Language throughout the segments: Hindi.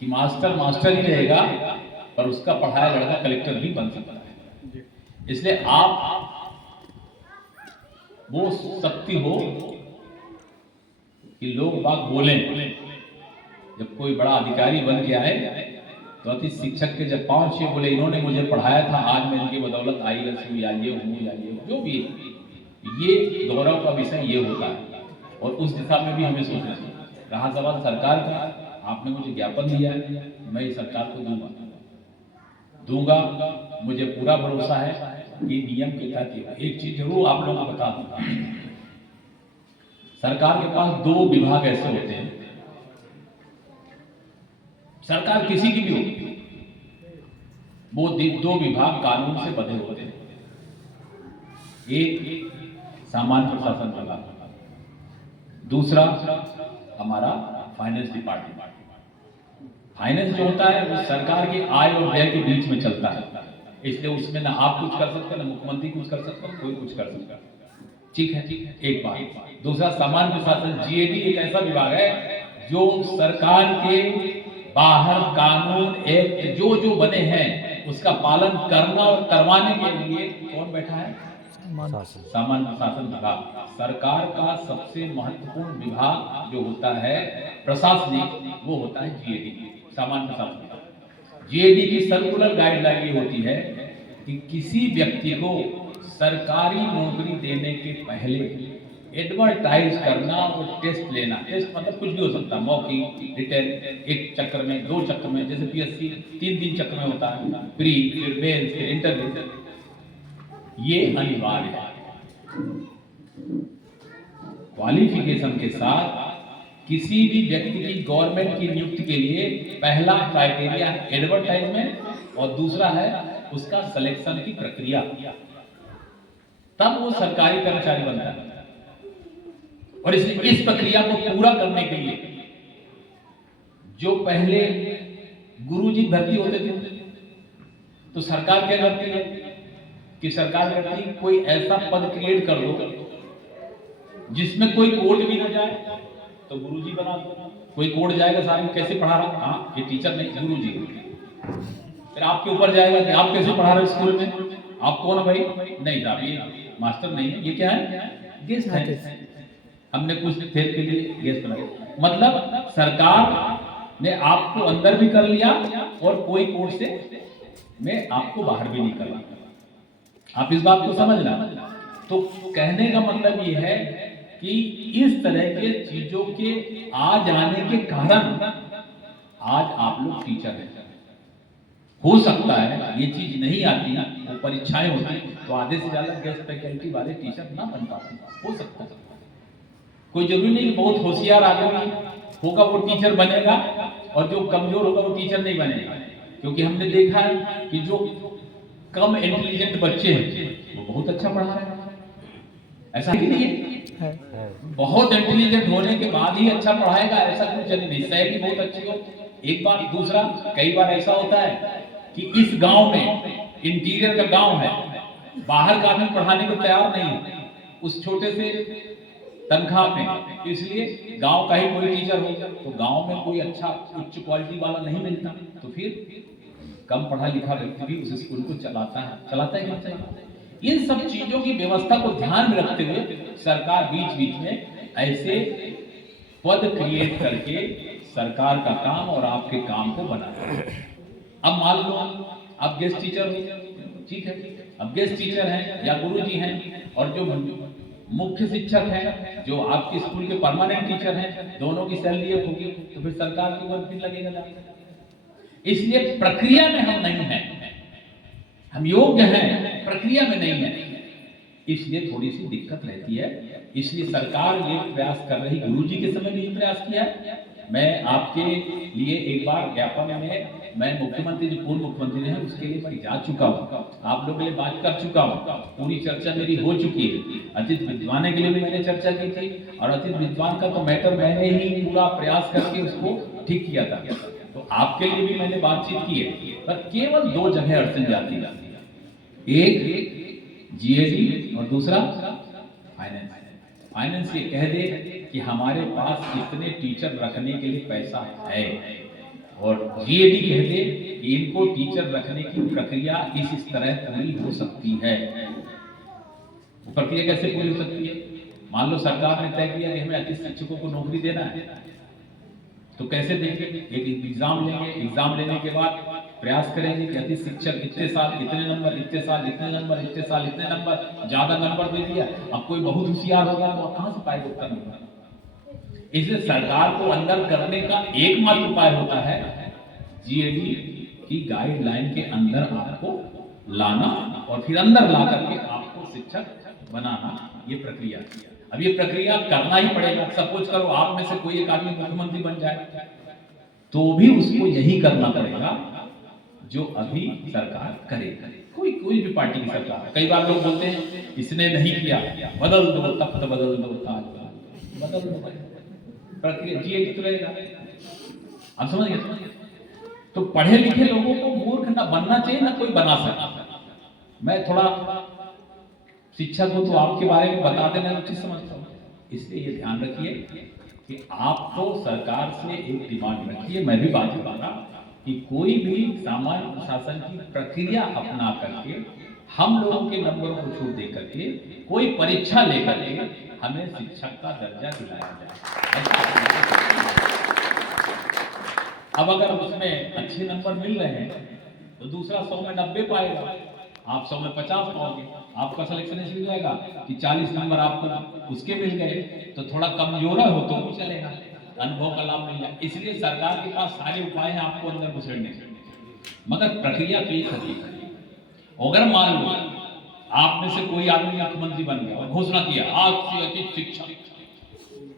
कि मास्टर मास्टर ही रहेगा पर उसका पढ़ाया लड़का कलेक्टर भी बन सकता है। इसलिए आप वो शक्ति हो कि लोग बात बोलें। जब कोई बड़ा अधिकारी बन के आए तो अति शिक्षक के जब 5-6 बोले इन्होंने मुझे पढ़ाया था, आज मैं इनकी बदौलत IAS हुई, आइए जो भी ये गौरव का विषय ये होता है। और उस दिशा में भी हमें सोचना चाहिए। रहा सवाल सरकार का, आपने मुझे ज्ञापन दिया है, मैं इस सरकार को दूंगा। मुझे पूरा भरोसा है कि नियम के तहत। एक चीज जरूर आप लोगों को बता दूंगा, सरकार के पास 2 विभाग ऐसे होते हैं, सरकार किसी की भी हो, वो 2 विभाग कानून से बंधे होते हैं। एक सामान्य प्रशासन विभाग, दूसरा हमारा फाइनेंस डिपार्टमेंट। फाइनेंस जो होता है वो सरकार के आय और व्यय के बीच में चलता है, इसलिए उसमें ना आप कुछ कर सकते, ना मुख्यमंत्री कुछ कर सकता, कोई कुछ कर सकता। ठीक है, एक बात। दूसरा सामान्य प्रशासन GAD एक ऐसा विभाग है जो सरकार के बाहर कानून एक्ट जो बने हैं उसका पालन करना और करवाने के लिए कौन बैठा है? सामान्य प्रशासन विभाग। सरकार का सबसे महत्वपूर्ण विभाग जो होता है प्रशासनिक, वो होता है GAD, सामान्य प्रशासन विभाग। GAD की सर्कुलर गाइडलाइन ये होती है कि किसी व्यक्ति को सरकारी नौकरी देने के पहले एडवर्टाइज करना और टेस्ट लेना। टेस्ट मतलब कुछ भी हो सकता है, मौखिक, रिटन, एक चक्कर में, 2 चक्कर में, जैसे PSC 3 चक्कर में होता है, प्री, फिर मेंस, फिर इंटरव्यू, ये अनिवार्य है। क्वालिफिकेशन के साथ किसी भी व्यक्ति की गवर्नमेंट की नियुक्ति के लिए पहला क्राइटेरिया एडवर्टाइजमेंट और दूसरा है उसका सिलेक्शन की प्रक्रिया, तब वो सरकारी कर्मचारी बनता है। और इस प्रक्रिया को पूरा करने के लिए जो पहले गुरुजी भर्ती होते थे तो सरकार क्या करती है कि सरकार कहती है कोई ऐसा पद क्रिएट कर दो जिसमें कोई कोड भी ना जाए, तो गुरुजी बना दो। कोई कोड जाएगा साहब कैसे पढ़ा रहा, हाँ ये टीचर नहीं, गुरुजी। फिर आपके ऊपर जाएगा कि आप कैसे पढ़ा रहे हो स्कूल में, आप कौन है भाई? नहीं साहब ये मास्टर नहीं है, ये क्या है? गेस्ट है, हमने कुछ देर के लिए गेस्ट बनाया। मतलब सरकार ने आपको अंदर भी कर लिया और कोई कोर्ट से में आपको बाहर भी नहीं कर लिया। आप इस बात को समझना। तो कहने का मतलब ये है कि इस तरह के चीजों के आ जाने के कारण आज आप लोग टीचर हैं। हो सकता है ये चीज नहीं आती, वो परीक्षाएं होती तो आधे से ज्यादा गेस्ट फैकल्टी वाले टीचर ना बन पाते, हो सकता है। कोई जरूरी नहीं कि बहुत होशियार आदमी होगा वो टीचर बनेगा और जो कमजोर होगा वो टीचर नहीं बनेगा। क्योंकि हमने देखा है कि जो कम इंटेलिजेंट बच्चे हैं वो बहुत अच्छा पढ़ा रहे हैं, ऐसा ही नहीं है। बहुत इंटेलिजेंट होने के बाद ही अच्छा पढ़ाएगा ऐसा कुछ नहीं। शैली बहुत अच्छी हो, एक बार। दूसरा, कई बार ऐसा होता है कि इस गांव में, इंटीरियर का गांव है, बाहर का आदमी पढ़ाने को तैयार नहीं है उस छोटे से तनख्वाह में, इसलिए गांव का ही कोई टीचर हो तो गांव में कोई अच्छा उच्च क्वालिटी वाला नहीं मिलता, तो फिर कम पढ़ा लिखा व्यक्ति भी उस स्कूल को चलाता है कि नहीं। इन सब चीजों की व्यवस्था को ध्यान में रखते हुए सरकार बीच बीच में ऐसे पद क्रिएट करके सरकार का काम और आपके काम को बनाता है। अब मान लो आप गेस्ट टीचर हो, ठीक है, अब गेस्ट टीचर हैं या गुरुजी हैं और जो मुख्य शिक्षक हैं जो आपके स्कूल के परमानेंट टीचर हैं, दोनों की सैलरी एक होगी, तो फिर सरकार की वर्क भी लगेगा। इसलिए प्रक्रिया में हम नहीं हैं, हम योग्य हैं, प्रक्रिया में नहीं है, इसलिए थोड़ी सी दिक्कत रहती है। इसलिए सरकार ये प्रयास कर रही, गुरुजी के समय भी प्रयास किया। मैं आपके लिए एक बार ज्ञापन में, मैं मुख्यमंत्री जो पूर्व मुख्यमंत्री हैं उसके लिए मैं जा चुका हूँ, आप लोगों के लिए बात कर चुका हूँ, पूरी चर्चा मेरी हो चुकी है। अतिथि विद्वान के लिए भी मैंने चर्चा की थी और अतिथि विद्वान का तो मैटर मैंने ही पूरा प्रयास करके उसको ठीक किया था। तो आपके लिए भी मैंने बातचीत की है, पर केवल 2 जगह अड़चन जाती है, एक GAD और दूसरा फाइनेंस। फाइनेंस ये कह दे कि हमारे पास इतने टीचर रखने के लिए पैसा है, और जीएडी कहते कि इनको टीचर रखने की प्रक्रिया इस तरह पूरी हो सकती है। वो प्रक्रिया कैसे पूरी हो सकती है? मान लो सरकार ने तय किया कि हमें अतिथि शिक्षकों को नौकरी देना है, तो कैसे देंगे? एक एग्जाम लेंगे, एग्जाम लेने के बाद प्रयास करेंगे कि अतिथि शिक्षक इतने साल इतने नंबर, इतने साल इतने नंबर, इतने साल इतने नंबर, ज्यादा नंबर दे दिया। अब कोई बहुत होशियार होगा तो कहां से पाएगा उतना नंबर? इसलिए सरकार को अंदर करने का एकमात्र उपाय होता है जीएडी की गाइडलाइन के अंदर आपको लाना और फिर अंदर ला करके आपको शिक्षक बनाना, ये प्रक्रिया। अब ये प्रक्रिया करना ही पड़ेगा। सपोज करो आप में से कोई एक आदमी मुख्यमंत्री बन जाए, तो भी उसको यही करना पड़ेगा जो अभी सरकार करे। कोई भी पार्टी की सरकार है। कई बार लोग बोलते हैं इसने नहीं किया, बदल दो, तख्त बदल दो, ताज बदल दो। प्रक्रिया जीएडी तो रहेगा। आप समझ गए? तो पढ़े लिखे लोगों को मूर्ख ना बनना चाहिए, ना कोई बना सकता। मैं थोड़ा शिक्षक हूं तो आपके बारे में बता देना उचित समझता हूं। इसलिए ये ध्यान रखिए कि आप तो सरकार से एक डिमांड रखिए, मैं भी बात करूंगा कि कोई भी सामान्य शासन की प्रक्रिया अपना करके हम लोगों के नंबरों को छूट दे करके कोई परीक्षा लेकर के हमें शिक्षक का दर्जा दिलाया जाए। अब अगर उसमें अच्छे नंबर मिल रहे हैं तो दूसरा 100 में 90 पाएगा, आप 100 में 50 पाओगे। आपका सिलेक्शन इसलिए जाएगा कि 40 नंबर आपको उसके मिल गए, तो थोड़ा कमजोर हो तो भी चलेगा, अनुभव का लाभ मिल जाए। इसलिए सरकार के पास सारे उपाय हैं आपको अंदर घुसेड़ने के, मगर प्रक्रिया तो एक है। अगर मान लो आप में से कोई आदमी मुख्यमंत्री बन गया और घोषणा किया आज से अतिथि शिक्षक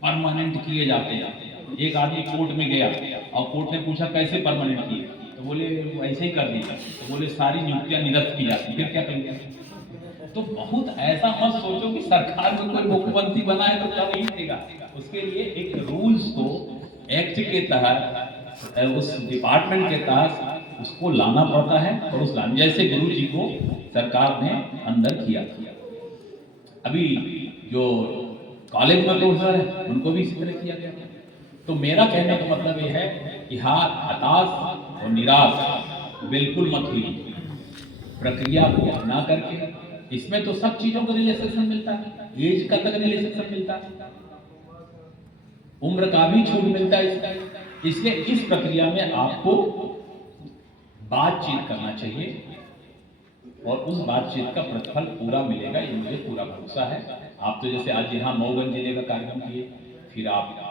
परमानेंट किए जाते हैं। एक आदमी कोर्ट में गया और कोर्ट ने पूछा कैसे परमानेंट किए, तो बोले ऐसे ही कर दिया, तो बोले सारी नियुक्तियां निरस्त की जाती, फिर क्या करेंगे? तो बहुत ऐसा मत सोचो कि सरकार में कोई मुख्यमंत्री बनाए तो कर ही देगा। उसके लिए एक रूल्स को एक्ट के तहत उस डिपार्टमेंट के तहत उसको लाना पड़ता है, और उस लाने जैसे गुरु जी को सरकार ने अंदर किया। अभी जो कॉलेज में प्रोफेसर है उनको भी इसी तरह किया गया। तो मेरा कहने का मतलब यह है कि हाँ, हताश और निराश बिल्कुल मत हुई। प्रक्रिया को अपना करके, इसमें तो सब चीजों का रिलैक्सेशन मिलता है, एज का तक रिलैक्सेशन मिलता है, उम्र का भी छूट मिलता है। इसलिए इस प्रक्रिया में आपको बातचीत करना चाहिए और उस बातचीत का प्रतिफल पूरा मिलेगा, ये मुझे पूरा भरोसा है। आप तो जैसे आज यहाँ मऊगंज जिले का कार्यक्रम किए, फिर आप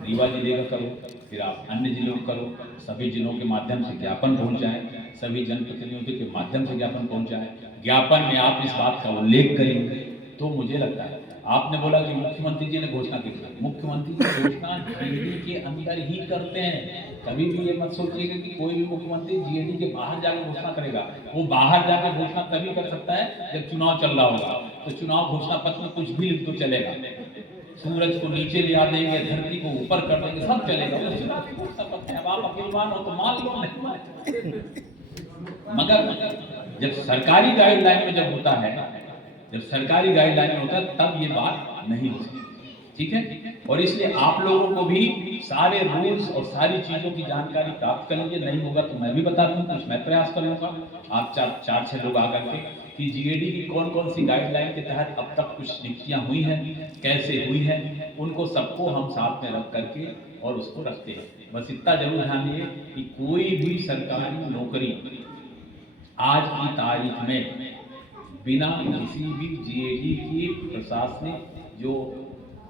रीवा जिले का करो, फिर आप अन्य जिलों का करो, सभी जिलों के माध्यम से ज्ञापन पहुंचाएं, सभी जनप्रतिनिधियों के माध्यम से ज्ञापन पहुंचाएं। ज्ञापन में आप इस बात का उल्लेख करेंगे तो मुझे लगता है, आपने बोला कि मुख्यमंत्री जी ने घोषणा की, मुख्यमंत्री जी घोषणा जीएडी के अंदर ही करते हैं। कभी भी ये मत सोचिएगा कि कोई भी मुख्यमंत्री जीएडी के बाहर जाकर घोषणा करेगा। वो बाहर जाकर घोषणा तभी कर सकता है जब चुनाव चल रहा होगा, तो चुनाव घोषणा पत्र में कुछ भी लिख तो चलेगा, सूरज को नीचे ले आ देंगे, धरती को ऊपर कर देंगे, सब चलेगा। अब आप अकेलवान हो तो मान लो, नहीं मगर जब सरकारी गाइडलाइन में जब होता है, जब सरकारी गाइडलाइन में होता है तब ये बात नहीं होती, ठीक है। और इसलिए आप लोगों को भी सारे रूल्स और सारी चीजों की जानकारी प्राप्त कर लीजिए। नहीं होगा तो मैं भी बता दूं, कुछ मैं प्रयास करूंगा। आप चार छह लोग आकर के कि जीएडी की कौन कौन सी गाइडलाइन के तहत अब तक कुछ नियुक्तियां हुई हैं, कैसे हुई हैं, उनको सबको हम साथ में रख करके और उसको रखते हैं। बस इतना जरूर ध्यान दिए कि कोई भी सरकारी नौकरी आज की तारीख में बिना किसी भी जीएडी की प्रशासनिक जो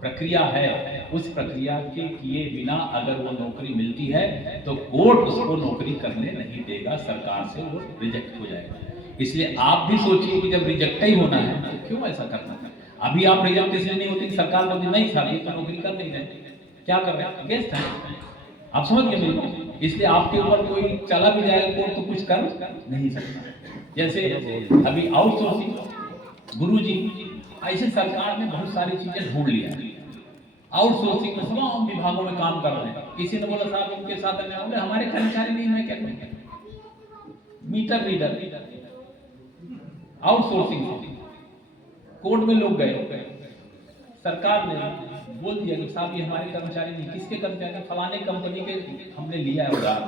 प्रक्रिया है उस प्रक्रिया के किए बिना अगर वो नौकरी मिलती है तो कोर्ट उसको नौकरी करने नहीं देगा, सरकार से वो रिजेक्ट हो जाएगा। इसलिए आप भी सोचिए कि जब रिजेक्ट ही होना है तो क्यों ऐसा करना है। अभी आप रिजेक्ट इसलिए नहीं होती कि सरकार बोलती नहीं साहब ये तो नौकरी कर नहीं रहे, क्या कर रहे हैं, गेस्ट हैं। आप समझ गए मेरे? इसलिए आपके ऊपर कोई चला भी जाएगा कोर्ट तो कुछ कर नहीं सकता। जैसे अभी आउटसोर्सिंग, गुरुजी ऐसे सरकार ने बहुत सारी चीजें ढूंढ लिया है। आउटसोर्सिंग में तमाम विभागों में काम कर रहे हैं। किसी ने बोला साहब उनके साथ हमारे कर्मचारी नहीं, मैं क्या करूं? मीटर रीडर आउटसोर्सिंग, कोर्ट में लोग गए, सरकार ने बोल दिया कि साहब ये हमारे कर्मचारी नहीं, किसके कर्मचारी, फलाने कंपनी के हमने लिया है उधार,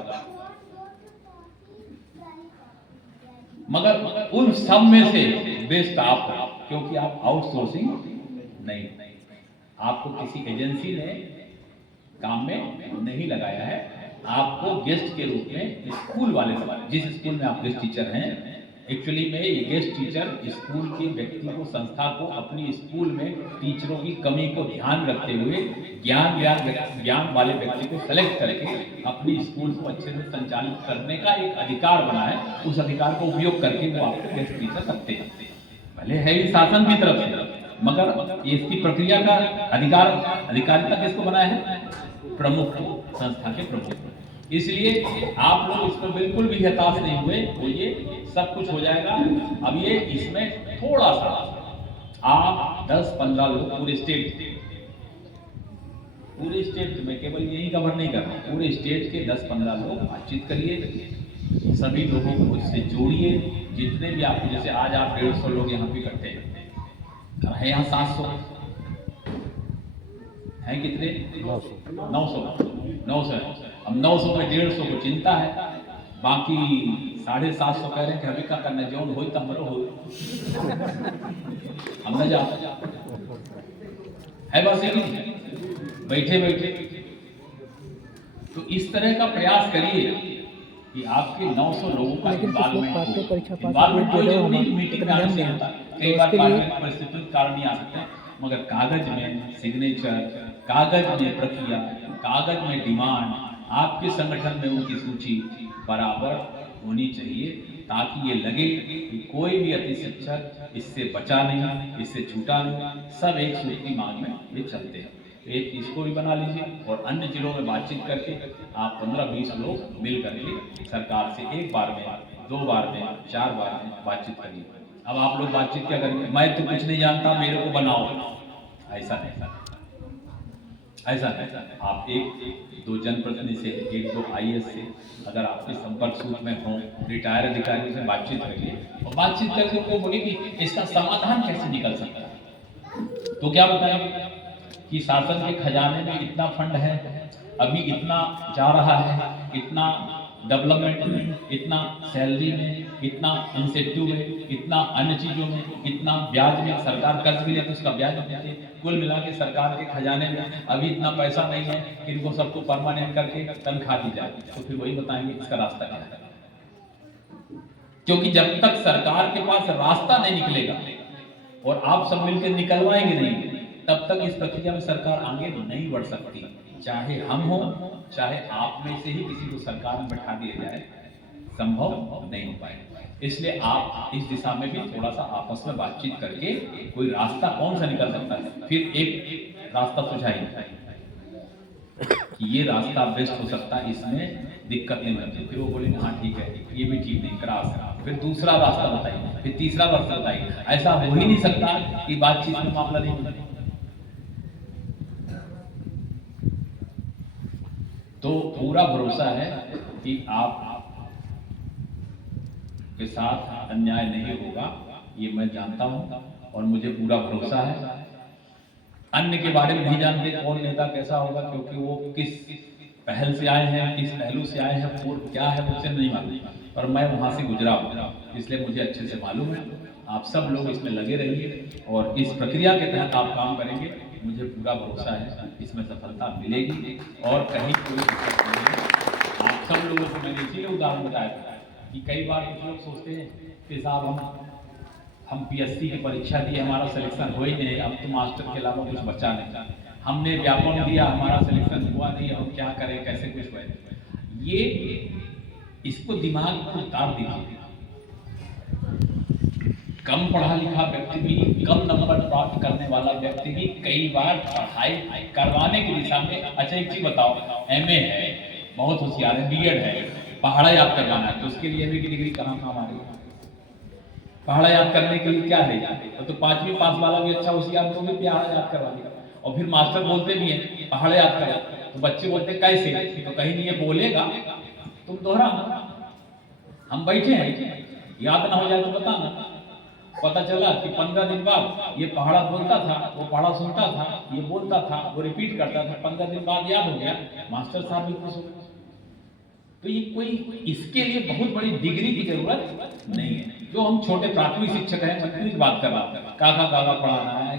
मगर उन सब में से बेस्ट आप, क्योंकि आप आउटसोर्सिंग नहीं, आपको किसी एजेंसी ने काम में नहीं लगाया है, आपको गेस्ट के रूप में स्कूल वाले जिस स्कूल में आप गेस्ट टीचर हैं, एक्चुअली में ये गेस्ट टीचर स्कूल के व्यक्ति को, संस्था को, अपनी स्कूल में टीचरों की कमी को ध्यान रखते हुए ज्ञान वाले व्यक्ति को सेलेक्ट करके अपनी स्कूल को अच्छे से संचालित करने का एक अधिकार बना है। उस अधिकार को उपयोग करके वो आपको गेस्ट टीचर सकते हैं, भले है ही शासन की तरफ से, मगर इसकी प्रक्रिया का अधिकारिता किसको बनाया है? प्रमुख, संस्था के प्रमुख। इसलिए आप लोग इसमें बिल्कुल भी हताश नहीं हुए, तो ये सब कुछ हो जाएगा। अब ये इसमें थोड़ा सा आप 10-15 लोग पूरे स्टेट में, केवल यही कवर नहीं करना, पूरे स्टेट के 10-15 लोग बातचीत करिए, सभी लोगों को इससे जोड़िए, जितने भी आपको, जैसे आज आप 150 लोग यहाँ पे इकट्ठे हैं, यहाँ 700 हैं, कितने? 900। अब 900 में 150 को चिंता है, बाकी 750 कह रहे हैं कि अभी क्या करना है, जौन हो तो हमरो हो, हम न जा है, बस ये बैठे। तो इस तरह का प्रयास करिए कि आपके 900 लोगों का इन्वॉल्वमेंट मीटिंग में आने से होता है। कई बार परिस्थितियों के कारण नहीं आ सकते, मगर कागज में सिग्नेचर, कागज में प्रक्रिया, कागज में डिमांड, आपके संगठन में उनकी सूची बराबर होनी चाहिए, ताकि ये लगे कि कोई भी अति शिक्षक इससे बचा नहीं, इससे छूटा नहीं, सब एक सूत्र की मांग में ये चलते हैं। एक इसको भी बना लीजिए, और अन्य जिलों में बातचीत करके आप 15-20 लोग मिल करके सरकार से 1 बार में, 2 बार में, 4 बार में बातचीत करिए। अब आप लोग बातचीत क्या करेंगे? मैं तो कुछ नहीं जानता, मेरे को बनाओ, ऐसा नहीं। आप 1-2 जनप्रतिनिधि से, 1-2 IAS से, अगर आपके संपर्क सूत्र में हो, रिटायर अधिकारियों से बातचीत करिए, और बातचीत करके उनको बोलिए कि इसका समाधान कैसे निकल सकता है। तो क्या बताएंगे कि शासन के खजाने में इतना फंड है, अभी इतना जा रहा है, इतना डेवलपमेंट में, इतना सैलरी में, इतना इंसेंटिव में, इतना अन्य चीजों में, इतना ब्याज में, सरकार कर्ज भी ले तो उसका ब्याज देती है, कुल मिला के सरकार के खजाने में अभी इतना पैसा नहीं है कि इनको सबको परमानेंट करके तनख्वाह दी जाए। तो फिर वही बताएंगे इसका रास्ता क्या है, क्योंकि जब तक सरकार के पास रास्ता नहीं निकलेगा और आप सब मिलकर निकलवाएंगे नहीं, तब तक इस प्रक्रिया में सरकार आगे नहीं बढ़ सकती। चाहे हम हो, चाहे आप में से ही किसी को सरकार में बैठा दिया जाए, संभव नहीं हो पाएगा। इसलिए आप इस दिशा में भी थोड़ा सा आपस में बातचीत करके कोई रास्ता कौन सा निकल सकता है, फिर एक रास्ता सुझाइए कि ये रास्ता बेस्ट हो सकता है, इसमें दिक्कत नहीं होती। फिर वो बोलेंगे हाँ ठीक है, ये भी ठीक नहीं, क्रॉस। फिर दूसरा रास्ता बताइए, फिर तीसरा रास्ता बताइए। ऐसा हो ही नहीं सकता कि बातचीत में मामला नहीं होता। तो पूरा भरोसा है कि आप के साथ अन्याय नहीं होगा, ये मैं जानता हूं, और मुझे पूरा भरोसा है। अन्य के बारे में नहीं जानते कौन नेता कैसा होगा, क्योंकि वो किस पहल से आए हैं, किस पहलू से आए हैं, पूर्व क्या है मुझसे नहीं मालूम, पर मैं वहां से गुजरा हूं, इसलिए मुझे अच्छे से मालूम है। आप सब लोग इसमें लगे रहिए और इस प्रक्रिया के तहत आप काम करेंगे, मुझे पूरा भरोसा है इसमें सफलता मिलेगी और कहीं कोई दिक्कत नहीं है। आप सब लोगों को मैंने इसीलिए उदाहरण बताया था कि कई बार कुछ लोग सोचते हैं कि साहब हम PSC की परीक्षा दी, हमारा सिलेक्शन हो ही नहीं, अब तो मास्टर के अलावा कुछ बचा नहीं, हमने व्यापम दिया, हमारा सिलेक्शन हुआ नहीं, हम क्या करें, कैसे कुछ हुए। ये इसको दिमाग में उतार दीजिए। कम पढ़ा लिखा व्यक्ति भी, कम नंबर प्राप्त करने वाला व्यक्ति भी कई बार पढ़ाई करवाने की दिशा में, अच्छा एक चीज बताओ, MA है, बहुत होशियार है, BEd है, पहाड़ा याद करवाना है, तो उसके लिए MA की डिग्री कहाँ काम आ रही है? पहाड़ा याद करने के लिए क्या है, तो 5वीं पास वाला भी अच्छा होशियार तो भी पहाड़ा याद करवा देगा। और फिर मास्टर बोलते भी हैं पहाड़ा याद करो, तो बच्चे बोलते कैसे, तो कहीं नहीं ये बोलेगा तुम दोहरा, हम बैठे हैं, याद ना हो जाए तो बताना, पता चला कि 15 दिन बाद ये पहाड़ा बोलता था, वो पहाड़ा सुनता था, ये बोलता था, वो रिपीट करता था, 15 दिन बाद याद हो गया, मास्टर साहब भी खुश हो गए। तो ये कोई इसके लिए बहुत बड़ी डिग्री की जरूरत नहीं है। जो हम छोटे प्राथमिक शिक्षक हैं, मंत्री की बात कर रहा हूँ, काका काका पढ़ाना है,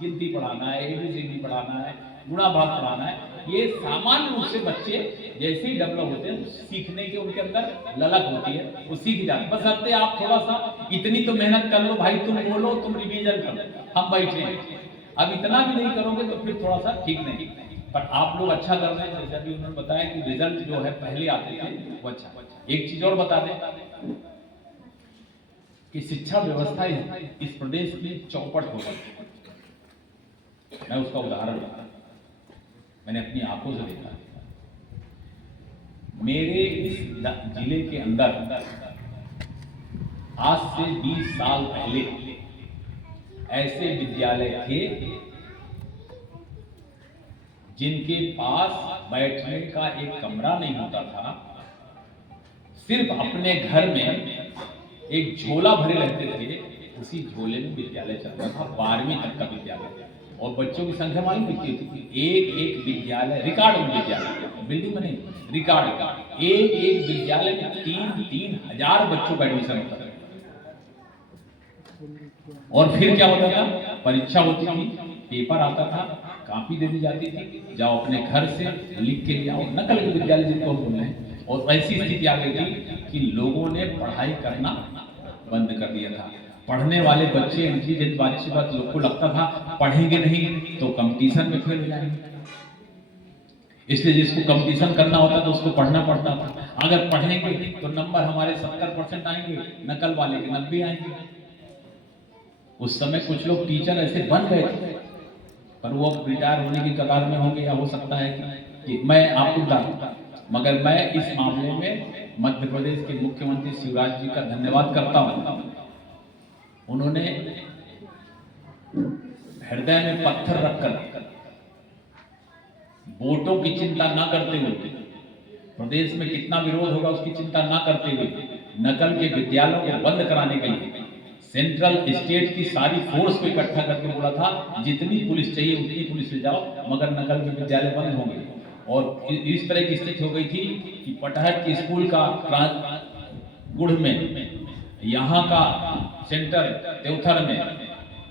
गिनती पढ़ाना है, एबीसीडी पढ़ाना है, गुणा भाग पढ़ाना है, ये सामान्य रूप से बच्चे जैसे ही डेवलप होते हैं सीखने के उनके अंदर ललक होती है, वो सीख जाते हैं। बस अब आप थोड़ा सा इतनी तो मेहनत कर लो भाई, तुम बोलो, तुम रिवीजन करो, हम बैठे हैं। अब इतना भी नहीं करोगे तो फिर थोड़ा सा ठीक नहीं। पर आप लोग अच्छा कर रहे हैं, जैसा कि उन्होंने बताया कि रिजल्ट जो है पहले आते थे वो अच्छा। एक चीज और बता दें कि शिक्षा व्यवस्था इस प्रदेश की चौपट हो गई। मैं उसका उदाहरण बता, मैंने अपनी आंखों से देखा। मेरे इस जिले के अंदर आज से 20 साल पहले ऐसे विद्यालय थे जिनके पास बैठने का एक कमरा नहीं होता था, सिर्फ अपने घर में एक झोला भरे रहते थे, उसी झोले में विद्यालय चलता था, 12वीं तक का विद्यालय। और बच्चों की संख्या मालूम कितनी थी? एक विद्यालय, रिकॉर्ड में विद्यालय, बिल्डिंग में नहीं, रिकॉर्ड, एक विद्यालय में 3-3 हजार बच्चों का एडमिशन होता था। और फिर क्या होता था? परीक्षा होती थी, पेपर आता था, कॉपी दे दी जाती थी, जाओ अपने घर से लिख के ले आओ, नकल के विद्यालय जिनको हम बोल रहे हैं। और ऐसी स्थिति आ गई थी कि लोगों ने पढ़ाई करना बंद कर दिया था। पढ़ने वाले बच्चे इंटेलिजेंट बात लोग को लगता था पढ़ेंगे नहीं तो कंपटीशन में फेल हो जाएंगे, इसलिए जिसको कंपटीशन करना होता तो उसको पढ़ना पड़ता था। अगर पढ़ेंगे तो नंबर हमारे 70% आएंगे, नकल वाले के 90 आएंगे। उस समय कुछ लोग टीचर ऐसे बन गए थे, पर वो रिटायर होने की कगार में होंगे, या हो सकता है कि मैं आपको बता, मगर मैं इस मामले में मध्य प्रदेश के मुख्यमंत्री शिवराज जी का धन्यवाद करता हूं। उन्होंने हृदय में पत्थर रखकर, वोटों की चिंता ना करते हुए, प्रदेश में कितना विरोध होगा उसकी चिंता ना करते हुए, नकल के विद्यालयों को बंद कराने के लिए सेंट्रल स्टेट की सारी फोर्स को इकट्ठा करके बोला था जितनी पुलिस चाहिए उतनी पुलिस ले जाओ, मगर नकल के विद्यालय बंद होंगे। और इस तरह की स्थिति हो गई थी कि पटहर की स्कूल का गुड़ में, यहाँ का सेंटर देवथर में,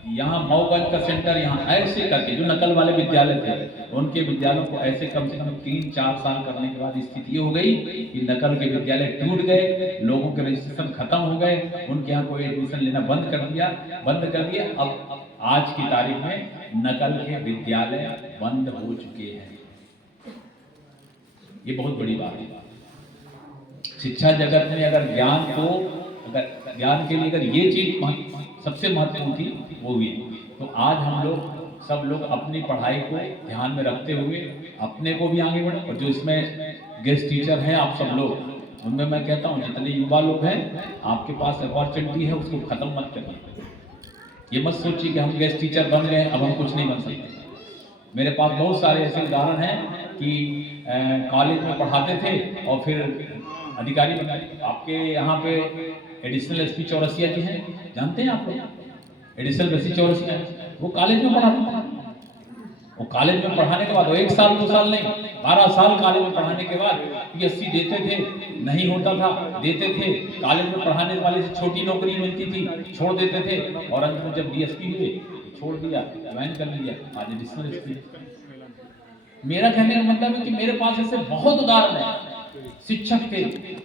यहाँ मऊगंज का सेंटर, यहाँ ऐसे करके जो नकल वाले विद्यालय थे उनके विद्यालयों को ऐसे कम से कम 3-4 साल करने के बाद स्थिति ये हो गई कि नकल के विद्यालय टूट गए, लोगों के रजिस्ट्रेशन खत्म हो गए, उनके यहाँ कोई एडमिशन लेना बंद कर दिया। अब आज की तारीख में नकल के विद्यालय बंद हो चुके हैं। ये बहुत बड़ी बात है। शिक्षा जगत में अगर ज्ञान के लिए अगर ये चीज सबसे महत्वपूर्ण थी वो हुई, तो आज हम लोग सब लोग अपनी पढ़ाई को ध्यान में रखते हुए अपने को भी आगे बढ़े। और जो इसमें गेस्ट टीचर हैं आप सब लोग, उनमें मैं कहता हूँ जितने युवा लोग हैं आपके पास अपॉर्चुनिटी है, उसको खत्म मत करिए। ये मत सोचिए कि हम गेस्ट टीचर बन गए अब हम कुछ नहीं बन सकते। मेरे पास बहुत सारे ऐसे उदाहरण हैं कि कॉलेज में पढ़ाते थे और फिर अधिकारी बना। आपके यहाँ पे एडिशनल एसपी चौरसिया जी हैं, जानते हैं आप? एडिशनल एसपी चौरसिया वो कॉलेज में पढ़ाते थे। वो कॉलेज में पढ़ाने के बाद 1 साल 2 साल नहीं 12 साल कॉलेज में पढ़ाने के बाद पीएससी देते थे, नहीं होता था देते थे, कॉलेज में पढ़ाने वाले से छोटी नौकरी मिलती थी छोड़ देते थे, और अंत में जब डीएसपी हुए छोड़ दिया, ज्वाइन कर लिया, आज एडिशनल एसपी। मेरा कहने का मतलब है कि मेरे पास ऐसे बहुत उदाहरण है। शिक्षक थे,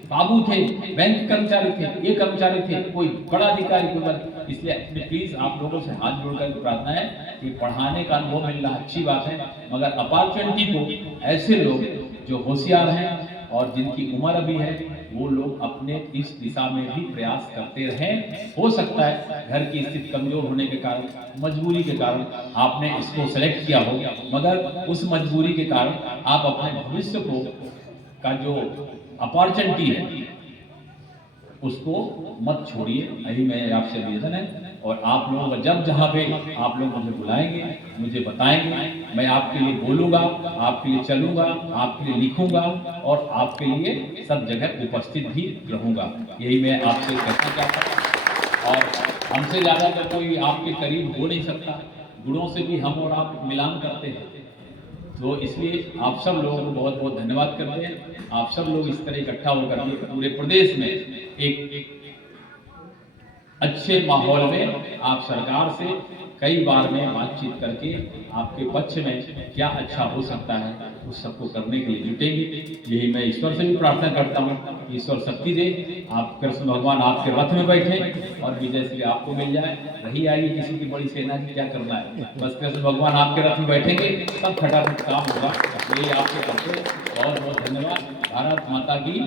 बाबू थे, बैंक कर्मचारी थे, ये कर्मचारी थे, कोई बड़ा अधिकारी, कोई बड़ा। इसलिए प्लीज आप लोगों से हाथ जोड़कर प्रार्थना है कि पढ़ाने का अनुभव मिल रहा अच्छी बात है, मगर अपॉर्चुनिटी को ऐसे लोग जो होशियार हैं और जिनकी उम्र अभी है वो लोग अपने इस दिशा में भी प्रयास करते रहें। हो सकता है घर की स्थिति कमजोर होने के कारण, मजबूरी के कारण आपने इसको सेलेक्ट किया हो, मगर उस मजबूरी के कारण आप अपने भविष्य को का जो अपॉर्चुनिटी है उसको मत छोड़िए। यही मेरे आपसे निवेदन है। और आप लोगों जब जहाँ पे आप लोग मुझे बुलाएंगे, मुझे बताएंगे, मैं आपके लिए बोलूँगा, आपके लिए चलूँगा, आपके लिए लिखूँगा और आपके लिए सब जगह उपस्थित भी रहूँगा। यही मैं आपसे कहना चाहता हूँ। और हमसे ज़्यादा तो कोई आपके करीब हो नहीं सकता, गुणों से भी हम और आप मिलान करते हैं। तो इसलिए आप सब लोगों को बहुत बहुत धन्यवाद करते हैं। आप सब लोग इस तरह इकट्ठा होकर के पूरे प्रदेश में एक अच्छे माहौल में आप सरकार से कई बार में बातचीत करके आपके पक्ष में क्या अच्छा हो सकता है उस सबको करने के लिए जुटेंगे। यही मैं ईश्वर से भी प्रार्थना करता हूँ, ईश्वर शक्ति दे, आप कृष्ण भगवान आपके रथ में बैठे और विजय श्री आपको मिल जाए। रही आई किसी की बड़ी सेना की क्या करना है, बस कृष्ण भगवान आपके रथ में बैठेंगे, सब फटाफट काम होगा। यही आपके करते बहुत बहुत धन्यवाद। भारत माता की